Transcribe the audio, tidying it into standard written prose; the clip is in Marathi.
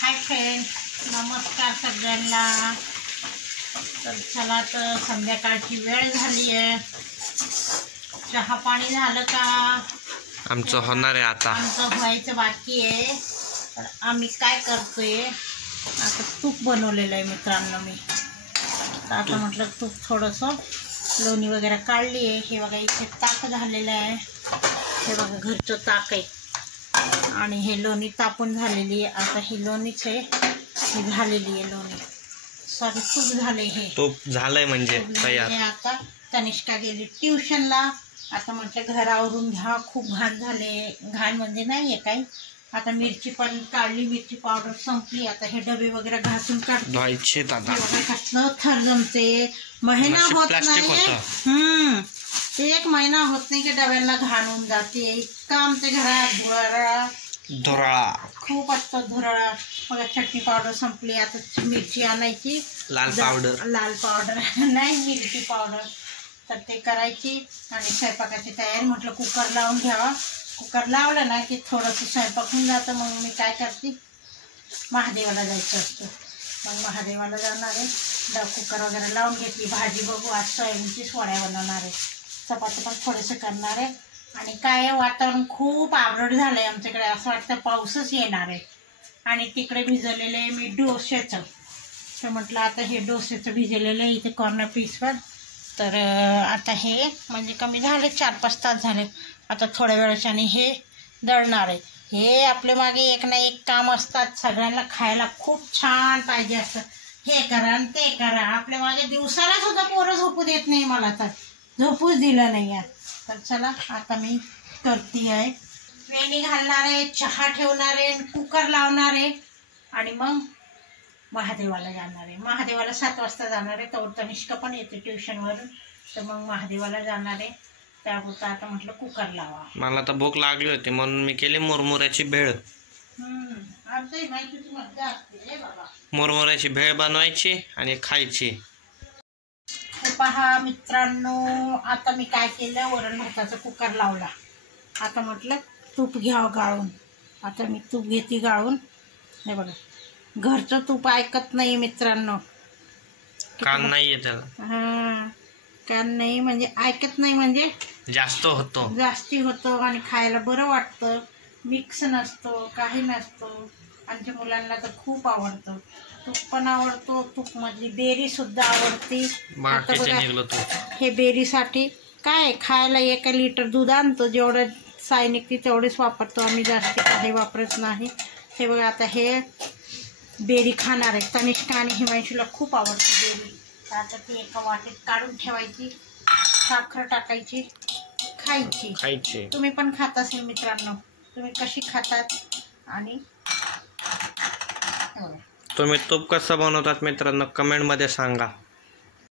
हाय फ्रेंड, नमस्कार सगळ्यांना। तर चला, तर संध्याकाळची वेळ झाली आहे। चहा पाणी झालं का? आमचं होणार आहे आता, आमचं व्हायचं बाकी आहे। तर आम्ही काय करतोय आता, तूप बनवलेलं आहे मित्रांनो मी। तर आता म्हटलं तूप थोडंसं लोणी वगैरे काढली आहे। हे बघा, इथे ताक झालेलं आहे। हे बघा, घरचं ताक आहे आणि हे लोणी तापून झालेली आहे। आता ही लोणीच आहे, ही झालेली आहे लोणी, सॉरी तूप झाले, हे तूप झालंय म्हणजे तयार। आता तनिष्का गेली ट्युशनला। आता म्हटलं घरावरून घ्या, खूप घाण झाले। घाण म्हणजे नाहीये काही। आता मिरची पण काढली, मिरची पावडर संपली। आता हे डबे वगैरे घासून काढायचे। कसलं थर जमते, महिना होत नाही। एक महिना होत नाही की डब्याला घालून जाते। इतकं आमच्या घरात धुराळा खूप असतो, धुराळा। मग चटणी पावडर संपली, आता मिरची आणायची, लाल पावडर नाही, मिरची पावडर, तर ते करायची आणि स्वयंपाकाची तयारी। म्हटलं कुकर लावून घ्यावा। कुकर लावलं ना की थोडंसं स्वयंपाक होऊन जातं। मग मी काय करते, महादेवाला जायचं असतं, मग महादेवाला जाणार आहे। कुकर वगैरे लावून घेतली। भाजी बघू, आज सोयाबीनचीच वड्या बनवणार आहे। चपाती पण थोडेसे करणार आहे। आणि काय, वातावरण खूप आबरट झालंय आमच्याकडे, असं वाटतं पाऊसच येणार आहे। आणि तिकडे भिजवलेलं आहे मी डोश्याचं। तर म्हटलं आता हे डोश्याचं भिजवलेलं आहे इथे कॉर्नर पीसवर। तर आता हे म्हणजे कमी झाले, 4-5 तास झाले। आता थोड्या वेळाने हे दळणार आहे। हे आपल्या मागे एक ना एक काम असतात, सगळ्यांना खायला खूप छान पाहिजे असतं। हे करा आणि ते करा, आपल्या मागे दिवसाला सुद्धा पोरं झोपू देत नाही मला, तर झोपूच दिलं नाही आहे। तर चला, आता मी करते आहे, वेणी घालणार आहे, चहा ठेवणार आहे, कुकर लावणार आहे आणि मग महादेवाला जाणार आहे। महादेवाला 7 वाजता जाणार आहे। तर तनिष्का पण येते ट्युशनवरून, तर मग महादेवाला जाणार आहे। त्यापुरतं आता म्हटलं कुकर लावा। मला तर भूक लागली होती म्हणून मी केली मुरमुऱ्याची भेळ। आमचंही माहिती मजा असते बाबा। मुरमुऱ्याची भेळ बनवायची आणि खायची। पहा मित्रांनो, आता मी काय केलं, वरण भाताचा कुकर लावला। आता म्हटलं तूप घ्यावं गाळून। आता मी तूप घेते गाळून। हे बघा, घरचं तूप ऐकत नाही मित्रांनो, कान नाही आहे त्याला। कान नाही म्हणजे ऐकत नाही, म्हणजे जास्ती होतो आणि खायला बरं वाटतं। मिक्स नसतो, काही नसतो। आमच्या मुलांना तर खूप आवडतं, तूप पण आवडतो, तूप मधली बेरी सुद्धा आवडते। आता बघा, हे बेरीसाठी काय खायला 1 लिटर दूध आणतो, जेवढं साय निघते तेवढेच वापरतो आम्ही, जास्त काही वापरत नाही। हे बघा, आता हे बेरी खाणार आहे। तनिष्का आणि हिमांशूला खूप आवडते बेरी। तर आता ती एका वाटीत काढून ठेवायची, साखर टाकायची, खायची। तुम्ही पण खात असेल मित्रांनो, तुम्ही कशी खातात आणि तुम्ही तूप कसं बनवतात मित्रांनो, कमेंट मध्ये सांगा।